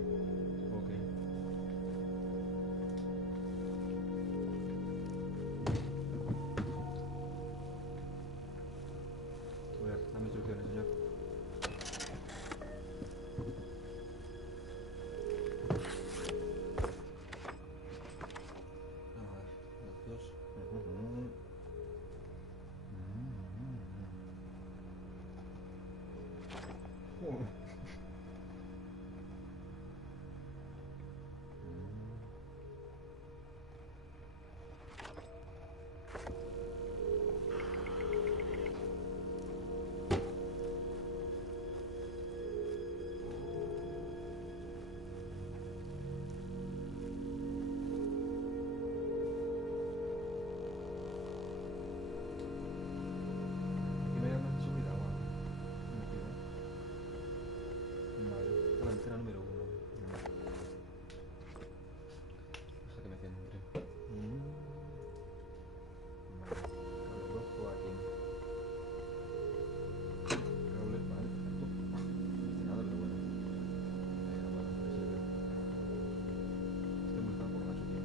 Ok. A ver, dame instrucciones, señor. A ver, los dos. Aquí me llaman subida, guau. Me pido. Vale, la antena número 1. Deja que me centre. Vale, cable rojo aquí. Cable, vale, perfecto. No hace nada, pero bueno. Venga, bueno, me sirve. Estoy molestado por Nacho, tío.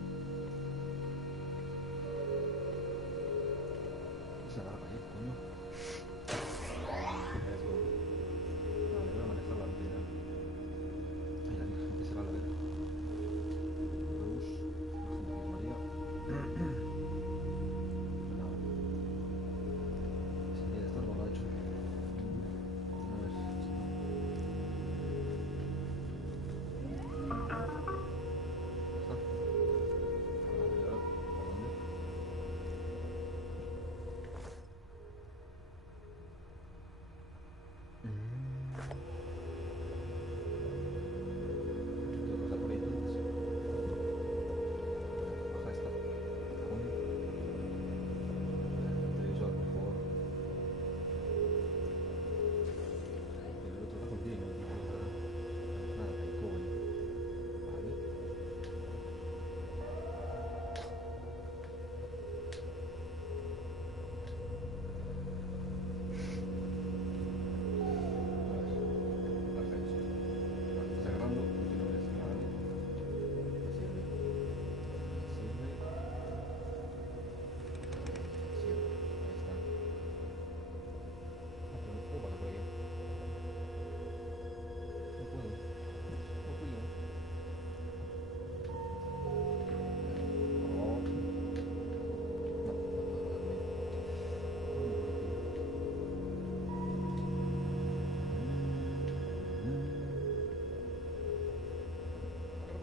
Se agarra para allí, coño. Let's go. Vale, voy a manejar la antena. Ay, la Virgen, que se va a la vera. Vamos. Bajamos María. Nada. Se tiene que estar borracho. A ver, esto. Ya está. Ahora voy a ver por dónde. Tengo que pasar por ahí entonces. Baja esta. Coño. El televisor, por favor. El otro está contigo, no puedo nada. Nada, ahí, coño. Vale. A ver, baja esto. Vale, estás agarrando, que no ves nada, ¿no? Me sirve. Me sirve. Me sirve. Ahí está. Ah, pero no puedo pasar por aquí. No puedo. No puedo. No. No, no puedo pasar por ahí. ¿Cómo voy, tío?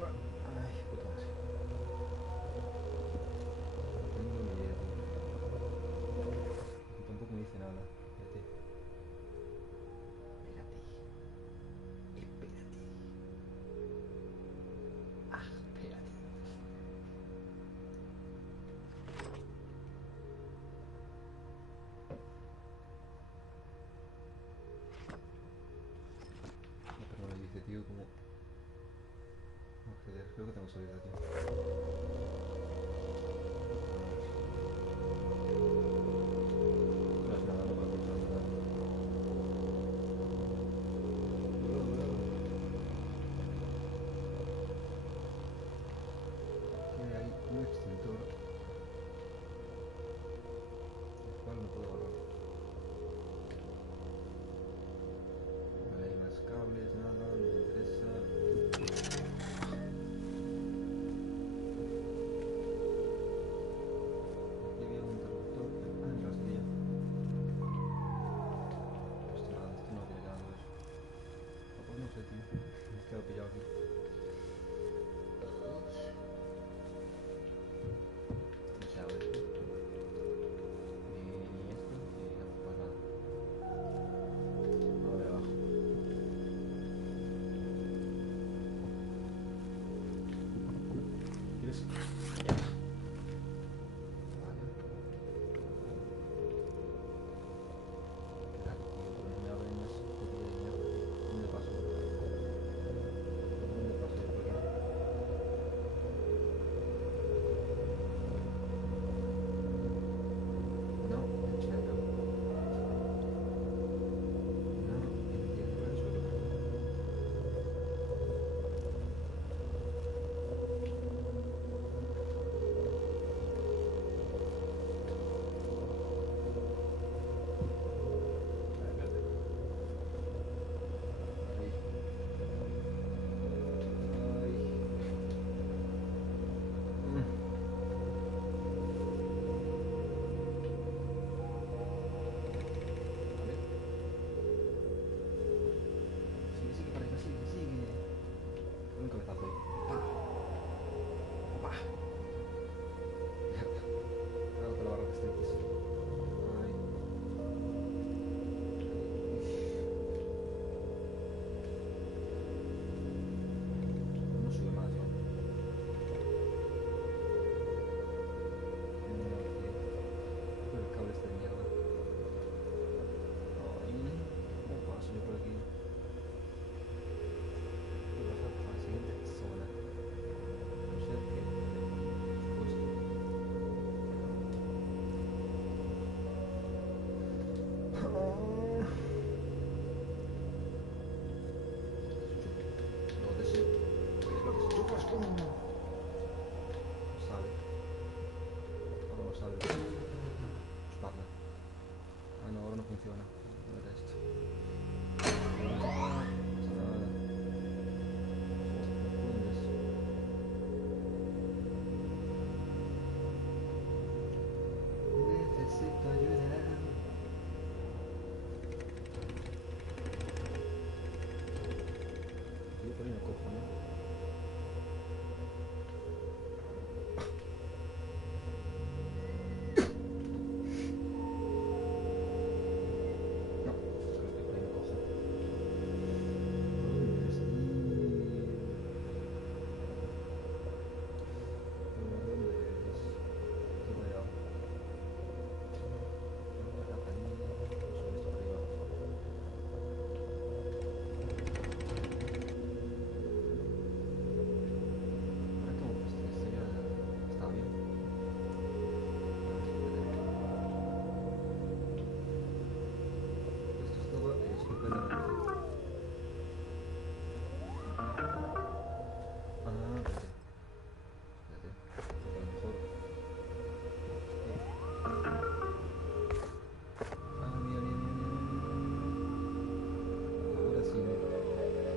Ay, puta madre. Tengo miedo. Aquí tampoco me dice nada. Espérate. Espérate. Espérate. Ah, espérate. No, pero no me dice, tío, cómo acceder. Creo que tengo salida, tío. No es nada, no puedo cortar nada. Aquí hay un extintor, el cual no puedo agarrar. Vale, hay más. Más cables, nada, no me interesa.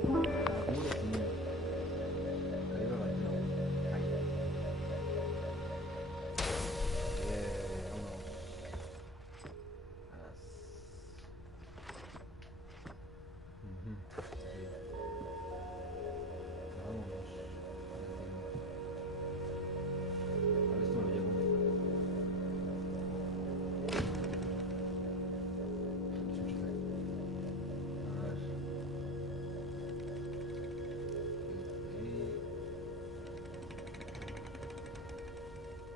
Acumulación. Calibra la antena. Ahí. Vámonos. Ujú, sí. Vámonos. Vale, esto me lo llevo. Es un chiste. A ver. Ahí.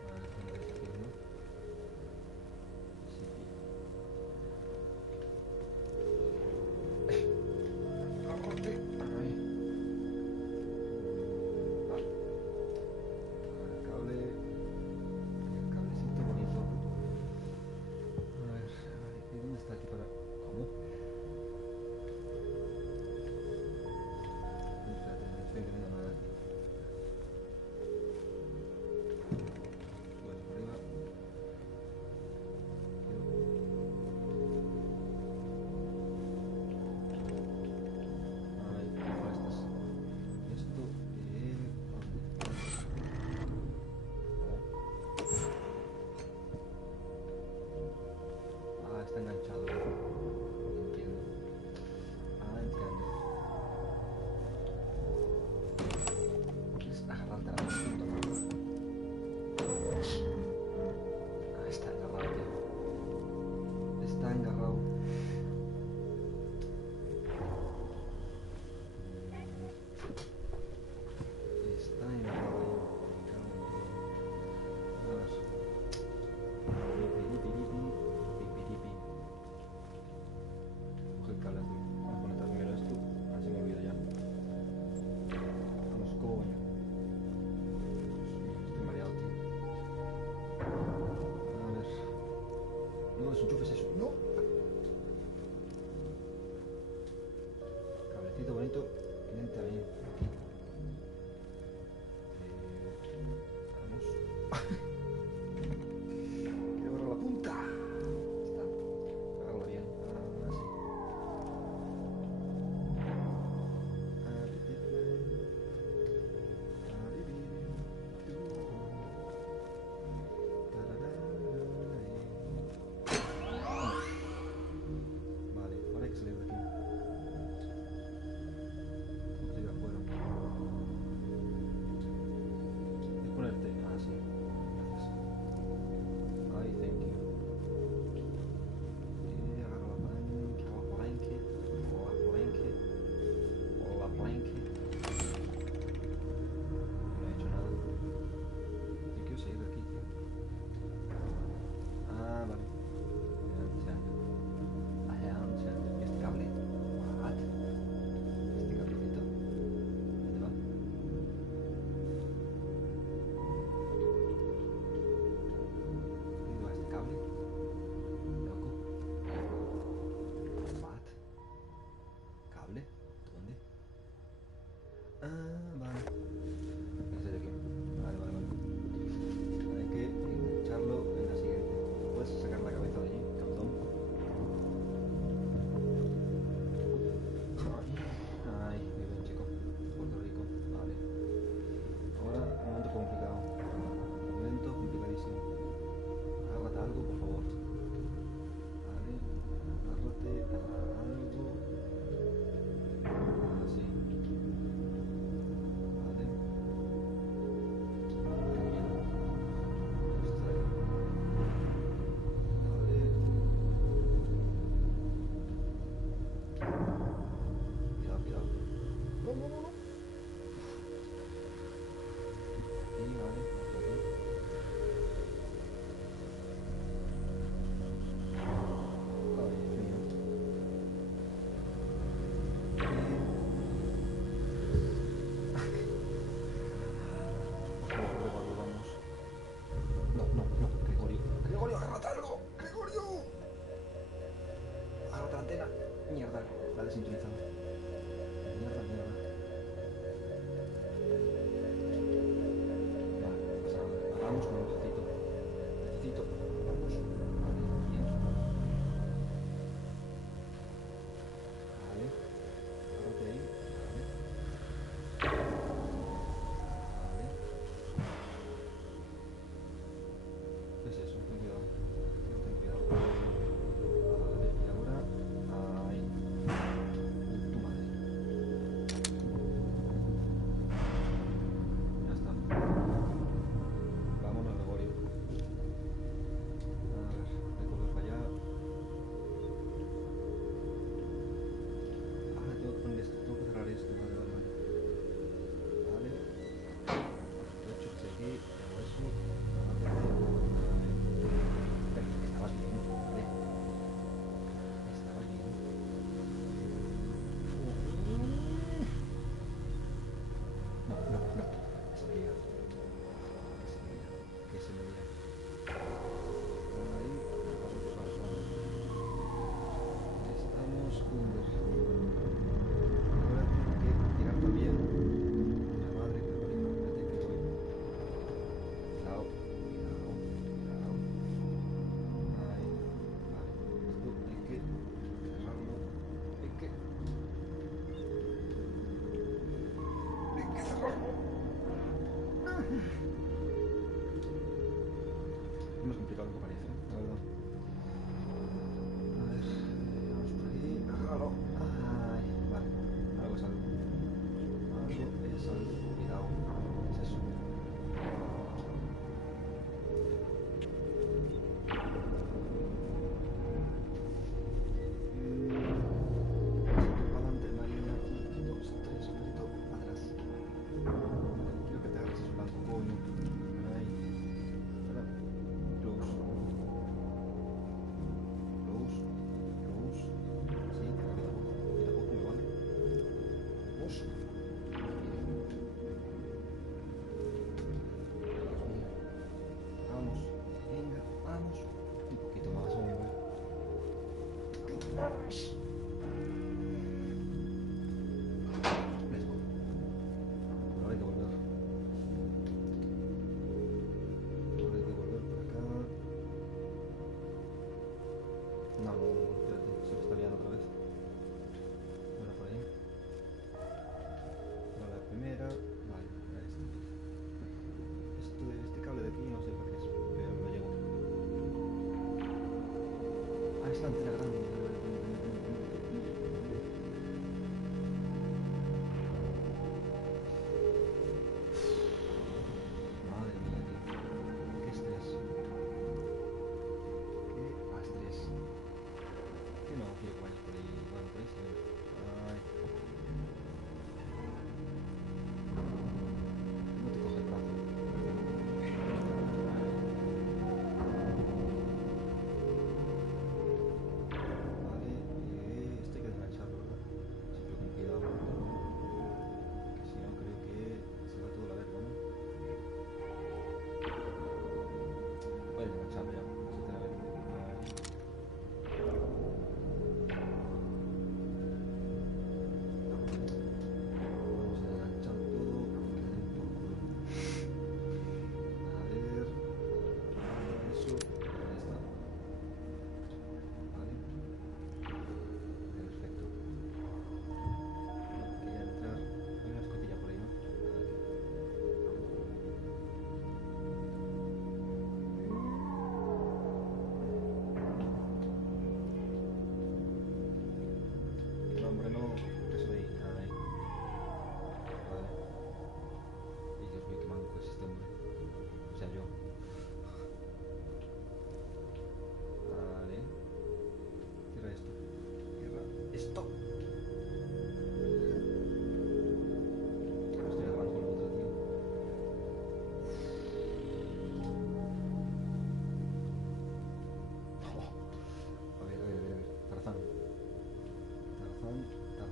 Vale, ¿dónde es aquí, no? Sí. ¡Acorte! Ahí. Vale. El cable. El cablecito bonito. A ver, ¿y dónde está aquí para...? ¿Cómo? Espérate, no estoy entendiendo nada aquí. Bueno, por arriba. Ahí, por estas. Esto, ¿dónde? Oh. Ah, está enganchado. Entiendo. Ah, entiendo. Es agarrarte a la punta. Ah, está agarrado, tío. Está engarrado. Está engarrado ahí. Me cago en todo. A ver. Pipiripi. Coge el cable azul. Vamos a conectar primero esto. Así me olvido ya. Vamos, coño. Estoy mareado, tío. A ver. No desenchufes eso. ¡No! Cablecito bonito. Vente ahí. Aquí. Vamos. ¡Que abra la punta! Está. Hágalo bien. Así. Vale, ahora hay que salir de aquí. Tengo que ir afuera. Y ponerte. Ah, sí. Gracias. Ay, thank you. Y agarro la palanca, o la palanca, o la palanca, o la palanca. No he hecho nada. Yo quiero salir de aquí, tío. Ah, vale. Este cable. What? Este cablecito. ¿Dónde va? ¿Dónde va este cable? Loco. What? ¿Cable? ¿Dónde? Ah, vale. Ese de aquí. Vale. Hay que engancharlo en la siguiente. Puedes sacar la cabeza de allí, cabezón. Ay, muy bien, chico. Puerto Rico. Vale. Ahora, un momento complicado. Un momento complicadísimo. Agárrate a algo, por favor. Vale. Agárrate a algo. Así. Vale. Qué miedo. Esto está ahí. Vale. Cuidado. No. Y vale, por aquí. Ay, Dios mío. Vamos. No. Gregorio, agárrate algo. Gregorio. Agárrate la antena. Mierda, la desintonizado. Mierda. Vale, no pasa nada. Vamos con un pececito. Vamos. Vale, bien. Vale. Agárrate ahí. Vale.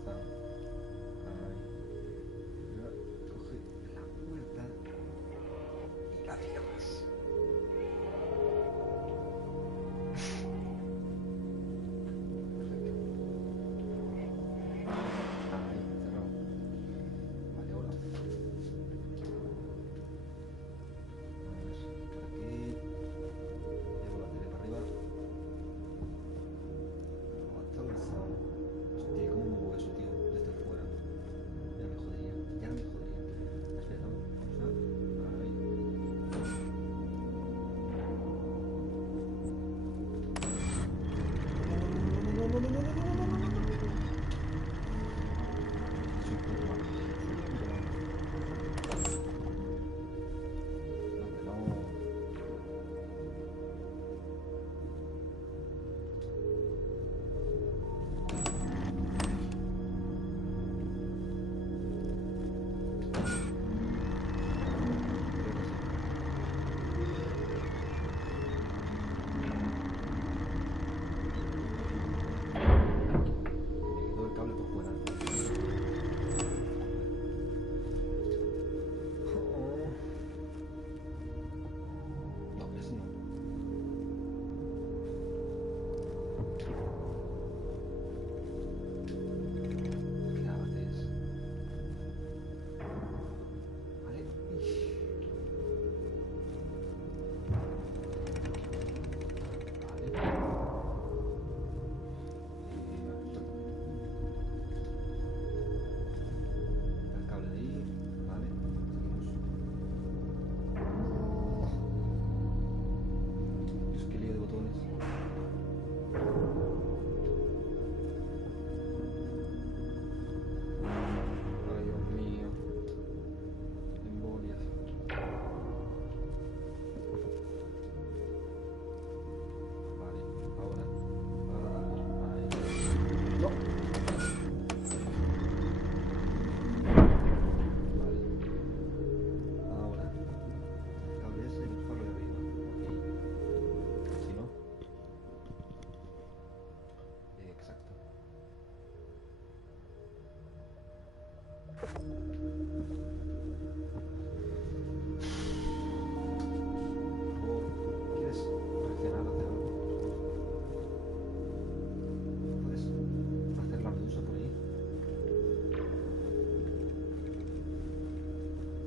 está. Ahí. Ahora coge la puerta y la cierras. Ahí, cerrado. Vale, ahora. A ver, por aquí. Llevo la tele para arriba. Hostia, ¿cómo muevo eso, tío? Desde fuera. Ya me jodería. Ya me jodería. Espera, vamos a... Ahí. Soy puto malo. Soy puto malo. Hombre, no. Me quedó el cable por fuera. Oh. No, ese no. ¿Qué haces? Vale. Vale. El cable de ahí. Vale. Seguimos. Dios, qué lío de botones. Ay, Dios mío. Embolias. Vale, ahora. Ahí. No. Vale. Ahora. El cable ese y enchufarlo de arriba. Ok. Si no. Exacto. ¿O quieres reaccionar a hacer algo? ¿Puedes hacer la medusa por ahí?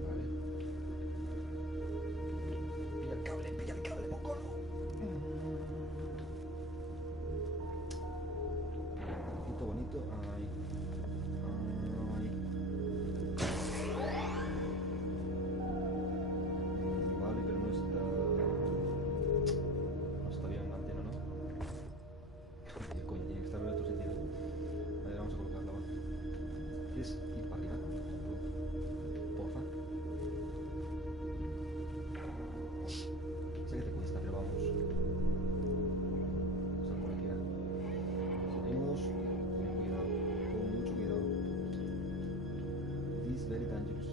Vale. Pilla el cable, mongolo. Trocito bonito. Ahí. Ahí. Vale, pero no está... No está bien la antena, ¿no? ¿Qué coño? Tiene que estar en otro sentido. A ver, vamos a colocarla, ¿vale? ¿Quieres ir para arriba? Porfa. Sé que te cuesta, pero vamos. Vamos a por aquí, ¿eh? Seguimos con cuidado, con mucho cuidado. This is very dangerous.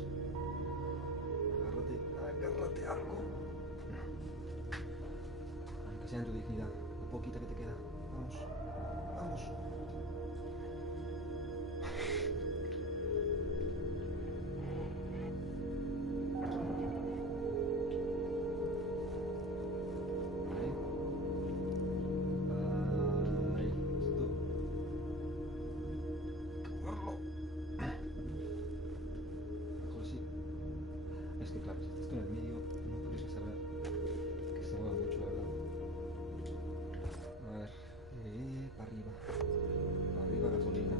Agárrate algo. Aunque sea en tu dignidad, la poquita que te queda. Vamos, vamos. Vale. Ahí, esto. Agarrarlo. Mejor sí. Es que claro, si estás tú en el medio, no puedes saber que se mueva mucho, la verdad. A ver, para arriba. Para arriba, gasolina.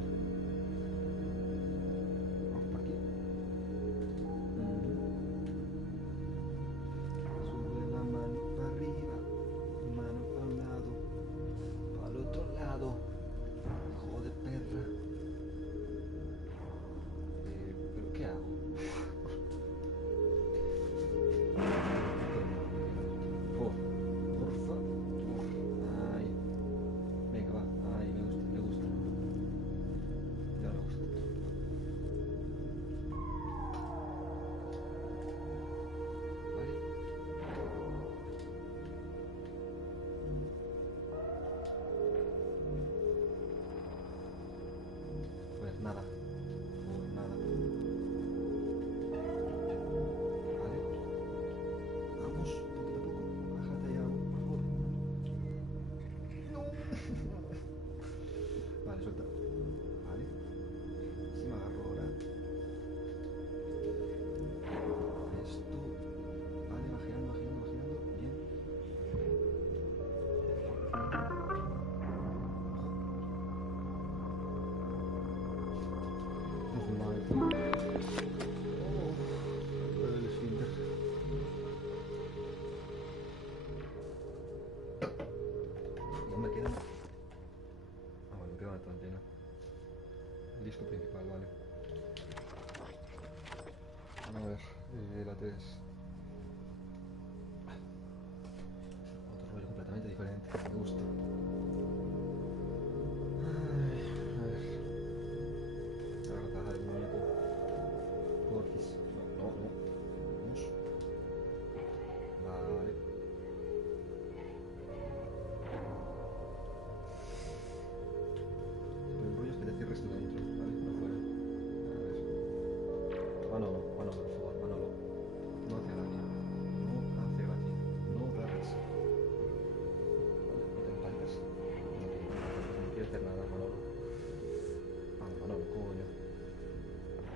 Vamos por aquí. Sube la mano para arriba, mano para un lado, para el otro lado. Hijo de perra. ¿Pero qué hago? disco principal, vale. A ver, la 3. Otro rollo completamente diferente, me gusta. Ay, a ver. Ahora la caja del muñeco. Porquis. No, no, no. Vamos. Vale. El rollo es que te cierres tú dentro, ¿vale? No fuera. A ver. Manolo, Manolo, por favor, Manolo. No hace gracia. No hace gracia. No da risa. Vale, no te empañes. No quiero hacer nada, Manolo. Vamos, Manolo, coño.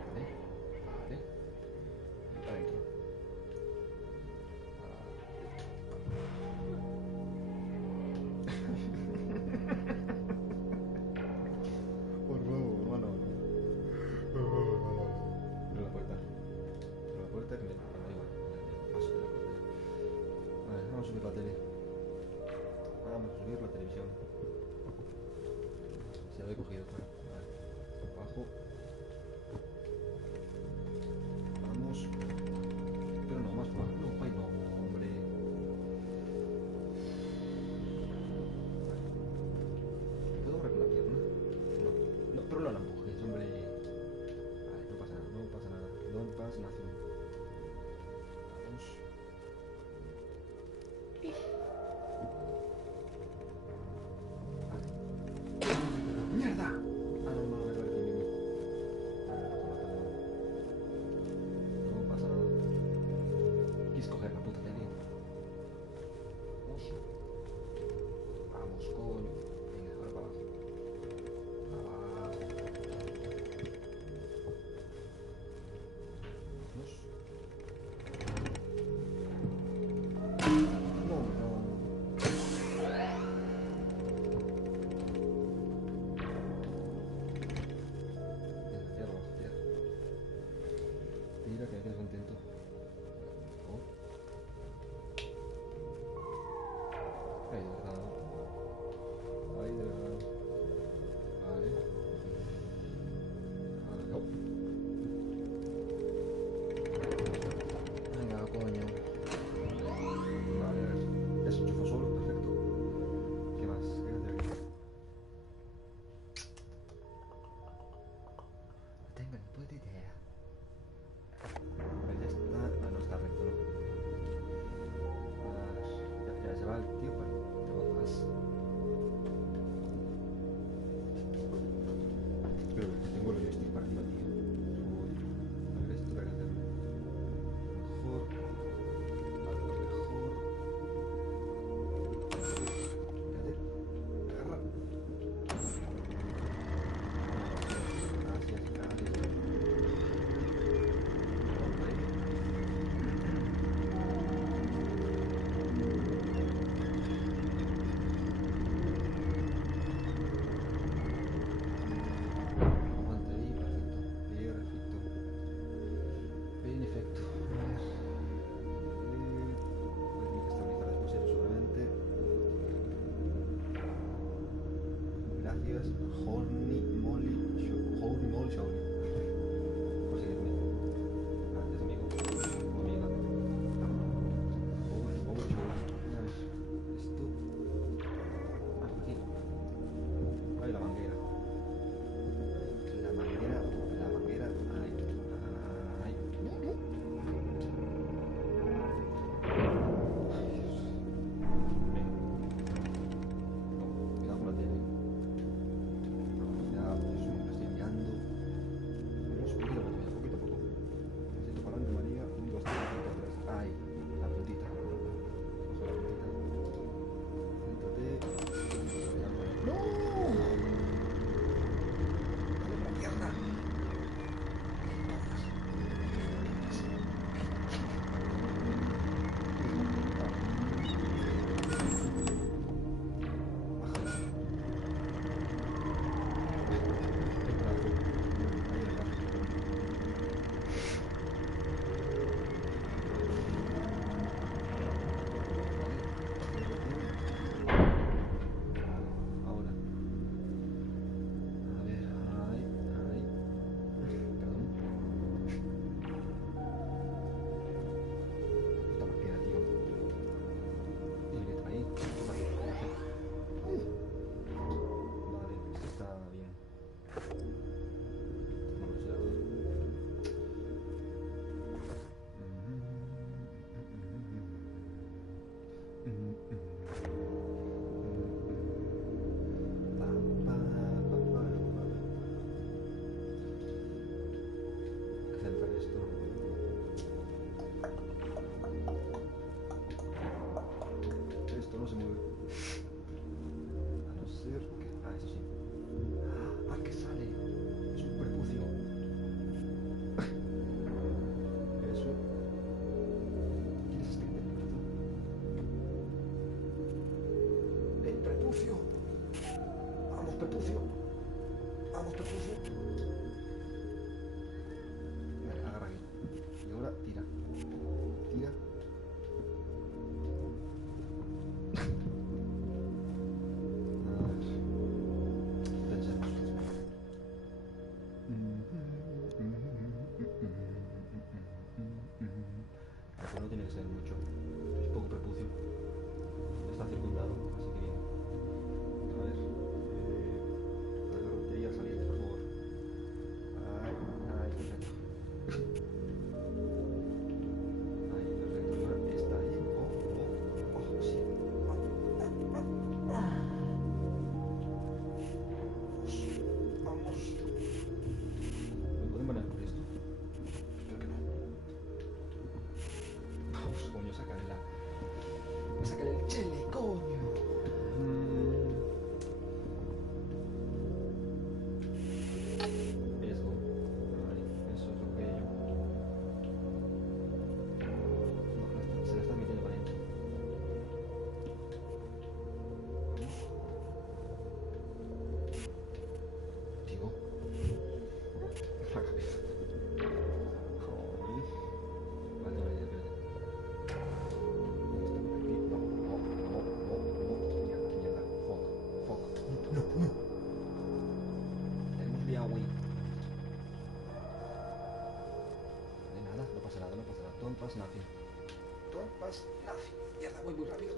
Vale. Vale. Y para adentro. Por favor, Manolo. Abre la puerta. Abre la puerta que me... Bueno, da igual. Paso de la puerta. Vale, vamos a subir la tele. Vamos a subir la televisión. Se lo he cogido, claro. Vale. Bajo. Vamos. Pero no, más bajo. No, ay, no, hombre. Vale. ¿Puedo agarrar la pierna? No. No, pero no la empujes, hombre. Vale, no pasa nada, no pasa nada. No pasa nada. Vamos. ¡Mierda! Ah, no, no, me duele aquí mismo. No pasa nada. Quis coger la puta tele. Vamos. Vamos, coño. Venga, ahora para abajo. Abajo. Vamos. No, no. Tira abajo, tira. Tira que me quedo contento. Oh. Ahí de verdad. Ahí de verdad. Vale. Vale, no. Venga, coño. Vale, a ver. Eso, enchufo solo, perfecto. ¿Qué más? Quédate aquí. No tengo ni puta idea. Vale, ya está. Ah, no está recto, ¿no? Ya se va el tío, pero tengo más. Pero es que tengo el joystick para arriba, tío. Joder. A ver, esto hay que hacerlo. Mejor. Algo mejor. Espérate. Agarra. Gracias, gracias. Todas nothing. Todas nothing. Mierda, voy muy rápido.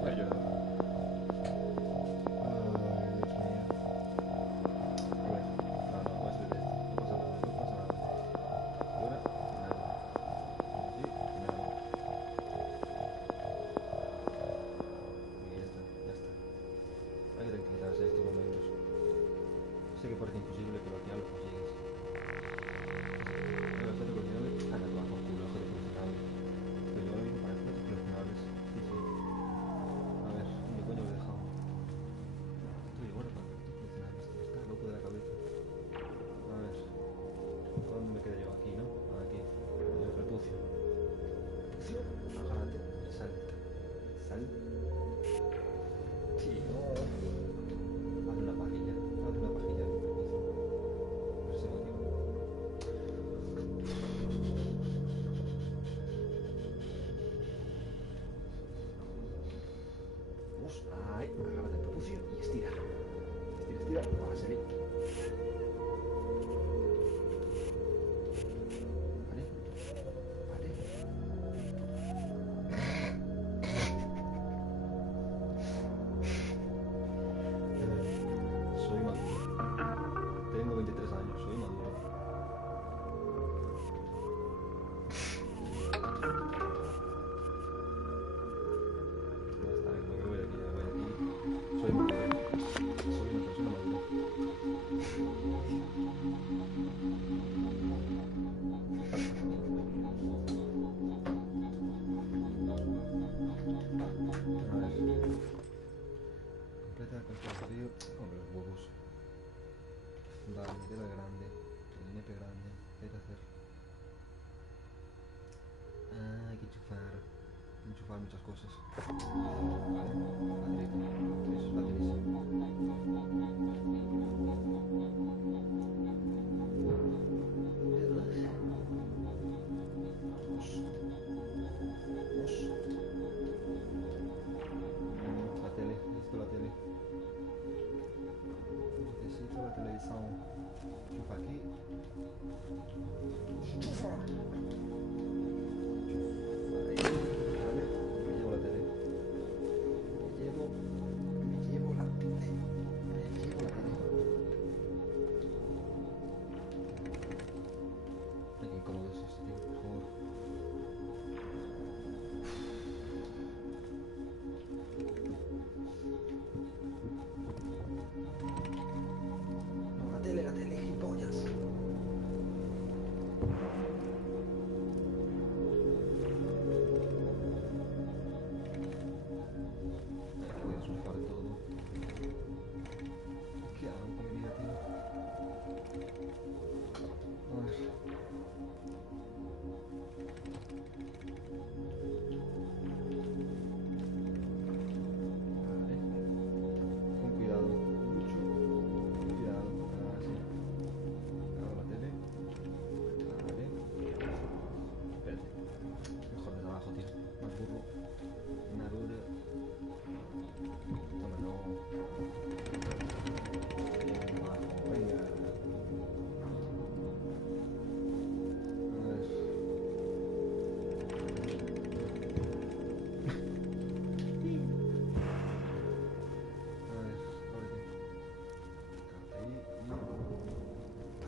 Voy a llorar. Ay, Dios mío. A ver. No, no, voy a salir de esto. No pasa nada, no pasa nada. Ahora, nada. Sí, nada. Y ya está, ya está. Hay que tranquilizarse en estos momentos. Sé que parece imposible, pero al final lo consigues. Pero los 4 coleccionables están a tomar por culo, los 4 coleccionables. Pero yo ahora mismo para 4 coleccionables. Sí, sí. A ver, ¿dónde coño lo he dejado? Estoy ahora para 4 coleccionables, tío. Está loco de la cabeza. A ver. ¿Dónde me quedé yo? Aquí, ¿no? Aquí. El prepucio. Prepucio. Agárrate. Sal. Sal. Tío. Haz una pajilla. Haz una pajilla de prepucio. Por ese motivo. Vamos. Ahí. Agárrate el prepucio y estira. Estira, estira. Ahora salir. Vale. Vale. Soy maduro. Tengo 23 años, soy maduro. Ya está, me voy de aquí, me voy de aquí. Soy maduro. Soy una persona madura. A ver. Completa con el río. Hombre, los huevos. Vale, me queda grande. El nepe grande. ¿Qué hay que hacer? Ah, hay que enchufar. Enchufar muchas cosas. Vale, facilito. Eso es facilísimo. Vamos. Vamos. La tele, necesito la tele. Necesito la televisión. Enchufa aquí. Enchufa. Ahí. Vale. Me llevo la tele. Me llevo la tele. Me llevo la tele. Ay, qué incómodo es esto, tío, por favor. No, la tele, gilipollas. Voy a enchufar todo. ¿Qué hago con mi vida, tío? A ver. Vale. Con cuidado. Mucho cuidado. Así. Hago la tele. Vale. Espérate. Mejor desde abajo, tío. Más burro. Maduro. Toma, no. Abajo, venga. A ver. A ver, ábrete. Ahí y...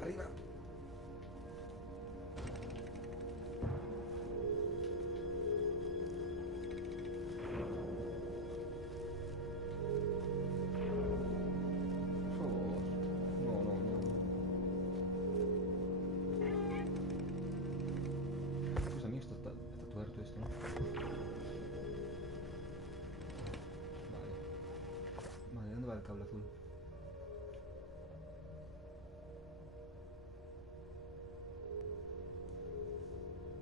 ¡Arriba! Por favor. No, no, no. Pues a mí esto está tuerto esto, ¿no? Vale. Vale, ¿dónde va el cable azul?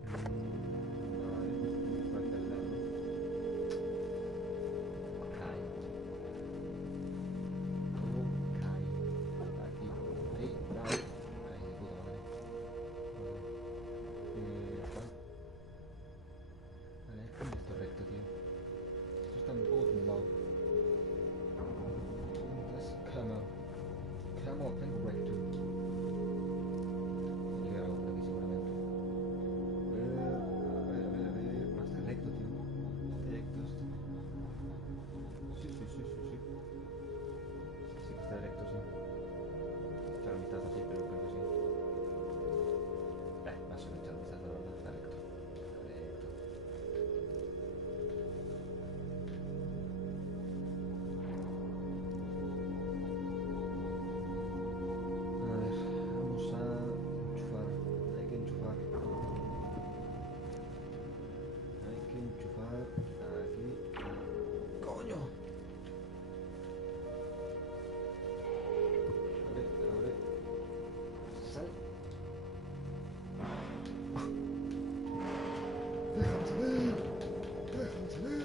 Vale, por aquí al lado. Cae. Todo cae. Aquí. Ahí. Ahí. Ahí, de puta madre. Vale. Vale, esto recto, tío. Esto está un poco tumbado. aquí. ¡Coño! Abre, abre. Sal. ¡Déjame salir! ¡Déjame salir!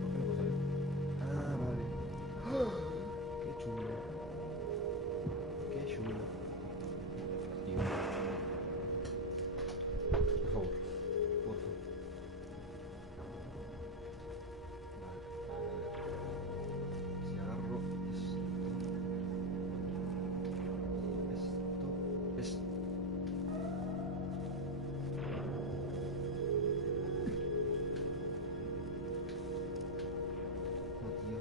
¿Por qué no puedo salir? Ah, vale. ¡Ah! ¡Qué chulo! ¡Qué chulo! Tío. Por favor. Por favor. Vale. Si agarro esto. No, tío.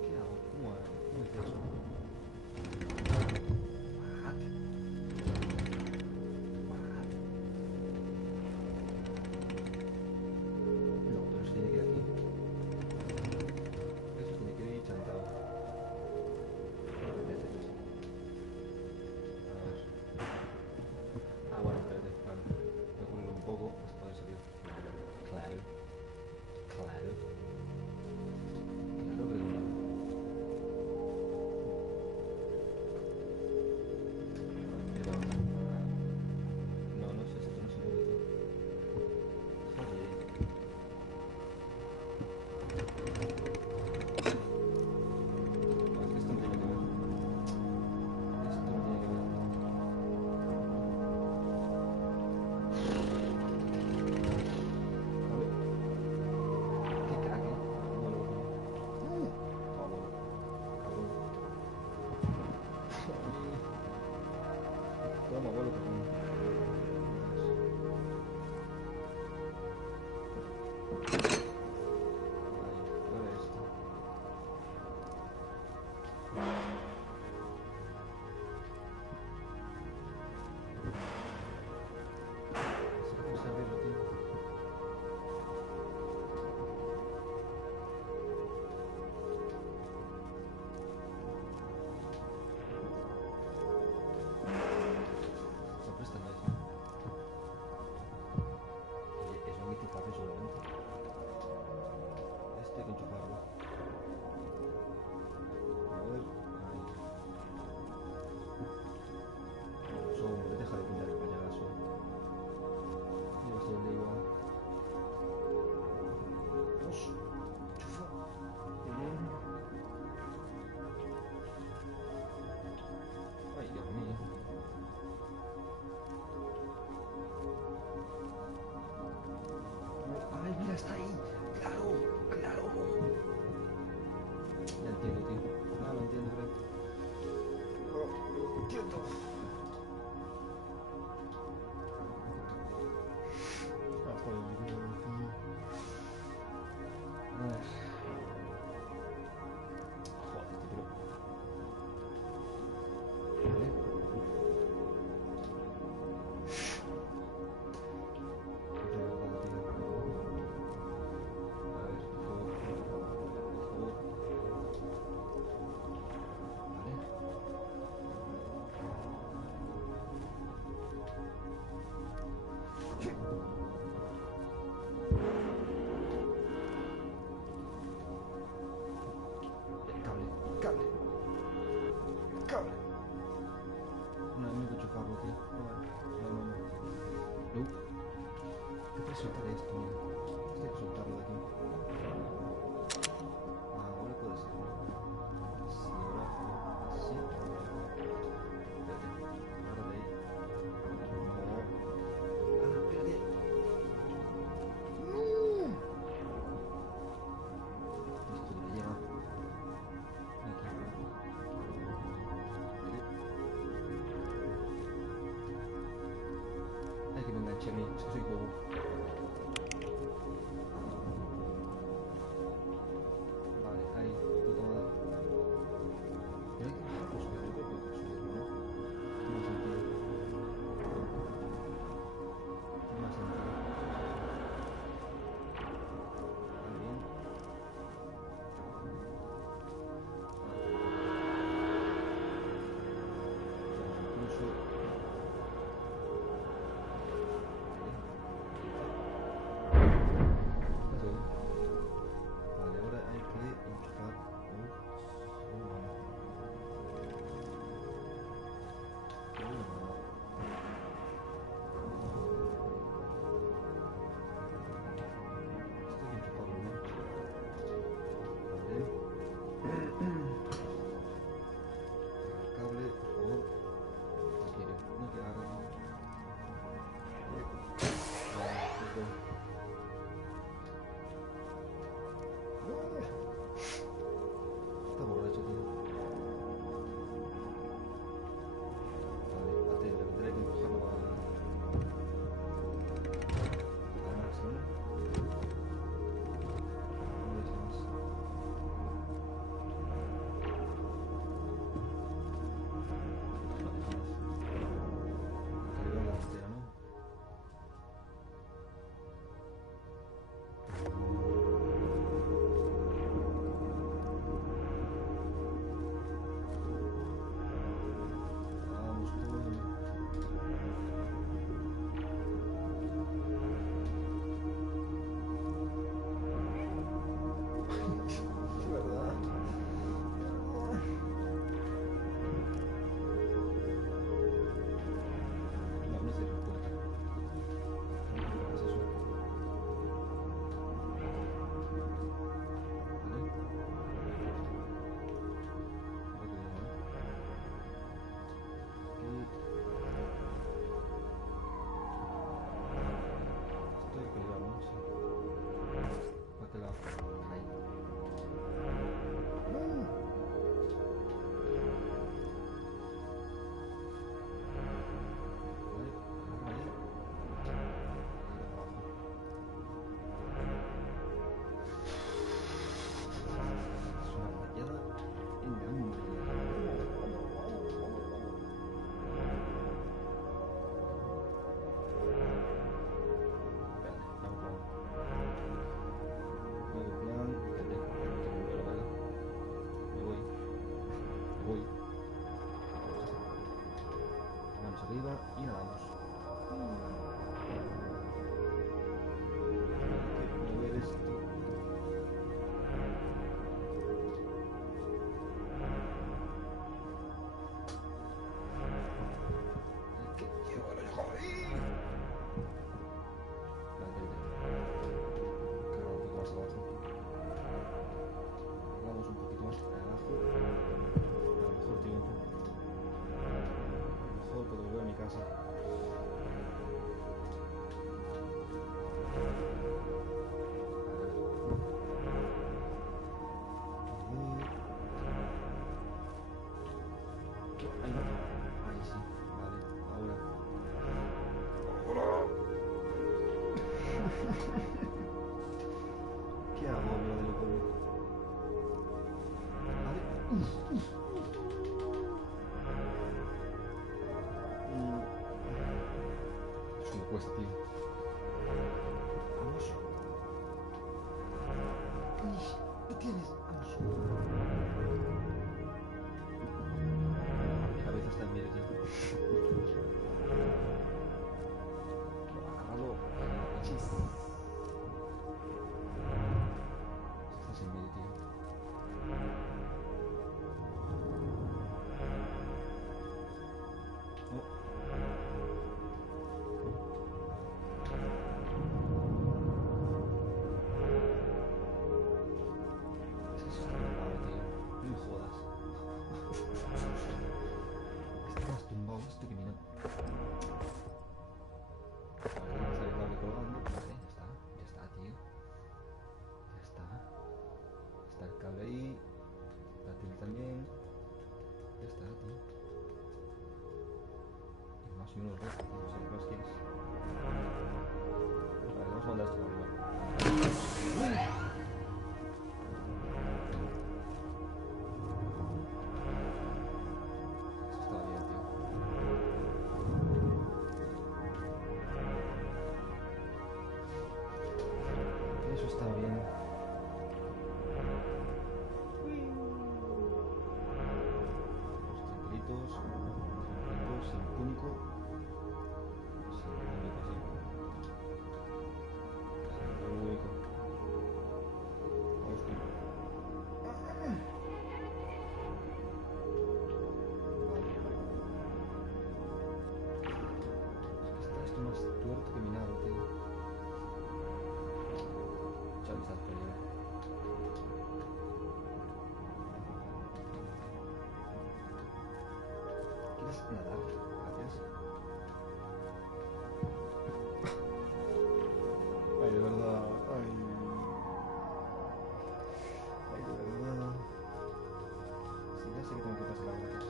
¿Qué hago? ¿Cómo hice eso? What? What? No, pero eso tiene que ir aquí. Eso tiene que ir chantado. Espérate. A ver. Ah, bueno, espérate. Vale. Voy a cubrirlo un poco para poder salir. Claro. Claro. Claro que no. Pero... No, no sé, esto no se puede. Joder. No, es que esto no tiene que ver. Esto no tiene que ver. ¿Vale? Qué crack, ¿eh? Bueno, cabrón. Cabrón. Toma, vuelo, cabrón. Vale, ahora esto. Así que puse a abrirlo, tío. No prestan eso. Oye, eso es muy fácil seguramente. Este hay que enchufarlo. A ver. Ahí. Hombre, deja de pintar el payaso. Y va a ser igual. Dos. Chufa. Bien. Ay, Dios mío. Ay, mira, está ahí. Claro, claro. Ya entiendo, tío. Ah, lo entiendo, creo. Oh, entiendo. Ah, joder, tío. Ay. Joder, tío, pero... ¿Vale? Qué verdad, tío. A ver, por favor. Por favor. Vale. Cable, cable, cable. No, no hay que enchufarlo, tío. No. No. Hay que soltar esto, tío. Esto hay que soltarlo de aquí. Ah, ahora puede ser, ¿no? Sí, ahora sí. Espérate. Ahora de ahí. No. Ah, espérate. No. Esto le llega. Aquí. Ay, que me enganché a mí, es que soy bobo. Vale, ahí, puta madre. Pero hay que dejarlo subir, yo creo que hay que subirlo, ¿no? Tiene más sentido. Tiene más sentido. Vale, bien. Vale. Hacemos un pulso. arriba y nadamos. Hay que mover esto. Qué agobio de loco. Vale. Eso me cuesta, tío. Vamos. ¿Qué tienes? Vamos. Mi cabeza está en medio, tío. Agárralo. Chis. Estás en medio, tío. No. Es que eso está tumbado, tío. No me jodas. Estás tumbado esto que mira. A ver, vamos a ir cable colgando. Vale, ya está, tío. Ya está. Está el cable ahí. La tele también. Ya está, tío. Y más o menos recto, tío. No sé qué más quieres. Vale, vamos a mandar esto para arriba. Eso está bien, tío. Eso está bien. Tranquilitos, sin púnico. Sin púnico, sí. Sin púnico. Vamos bien. Vale. Está esto más tuerto que mi nave, tío. Mucha amistad perdida. ¿Quieres nadar? Gracias. Ay, de verdad. Ay, de verdad. Sí, ya sé que tengo que pasar la gracias.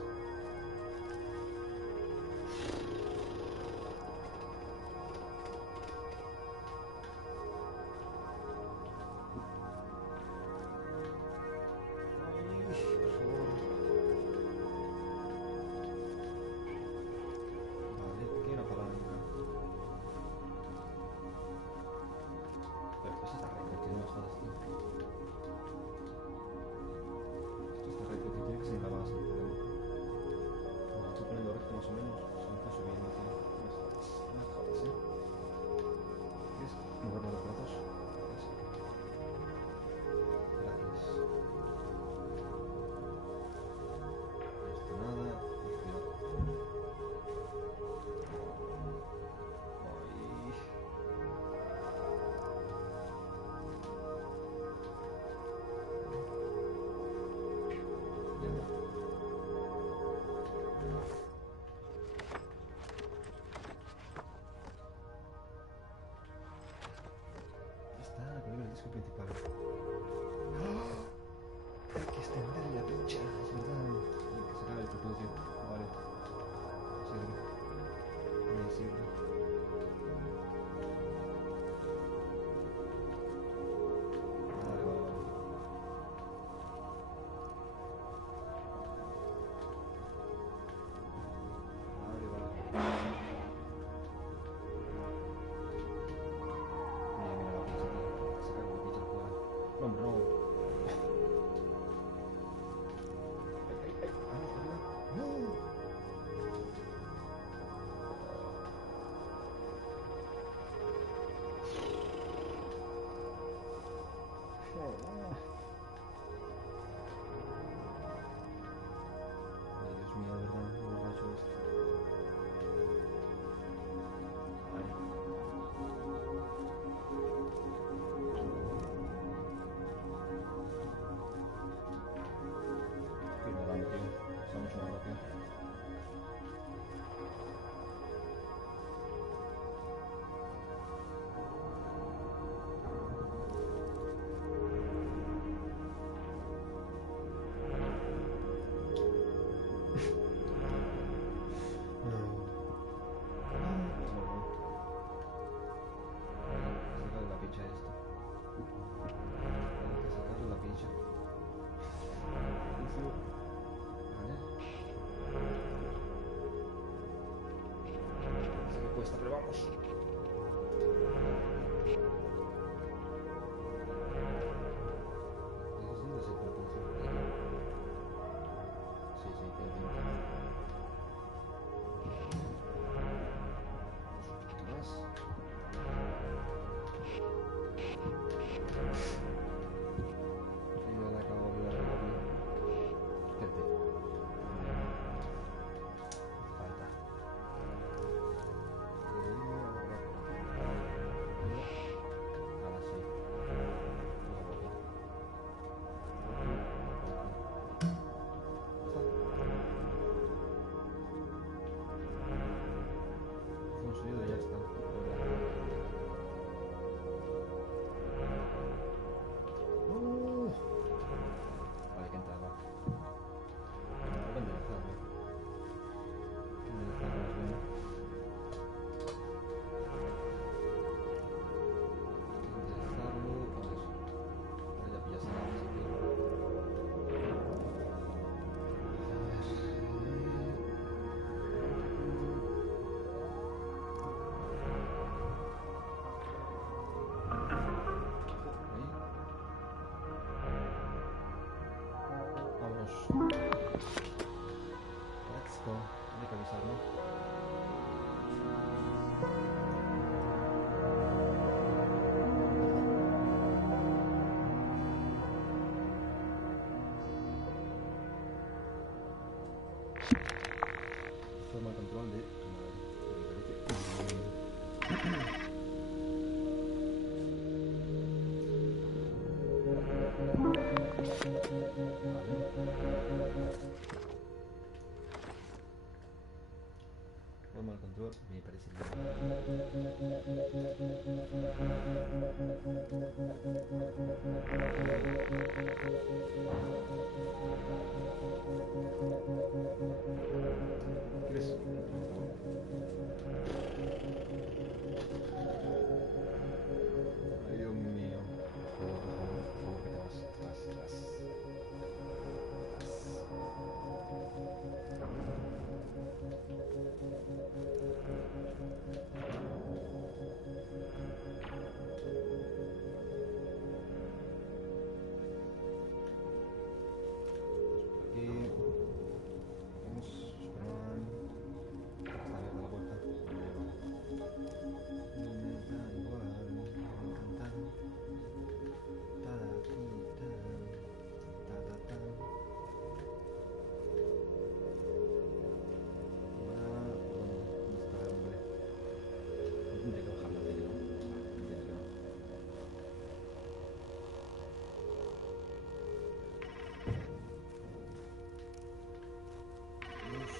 cuesta, pero vamos. ¿Dónde se propulsó? Sí, sí, tiene pinta. Más. Y ya le acabo de dar el doble. Gente. Falta. Ahora sí. Construido ya está. Vale, que entraba. Tengo que enderezarlo. Enderezarlo más bien. Enderezarlo, pues eso. Ahora ya pillas nada, así que... Vámonos. Let's go. Hay que avisar, ¿no? Forma de control de tu madre. Me parece. Forma de control, me parece bien. ¿Quieres? Ay, Dios mío. Por favor, que te vas. Aquí. Vamos, Superman. Está abierta la puerta. Se lo lleva. No me da igual. Tendría que bajar la tele, ¿no? Entiendo que no. Vamos.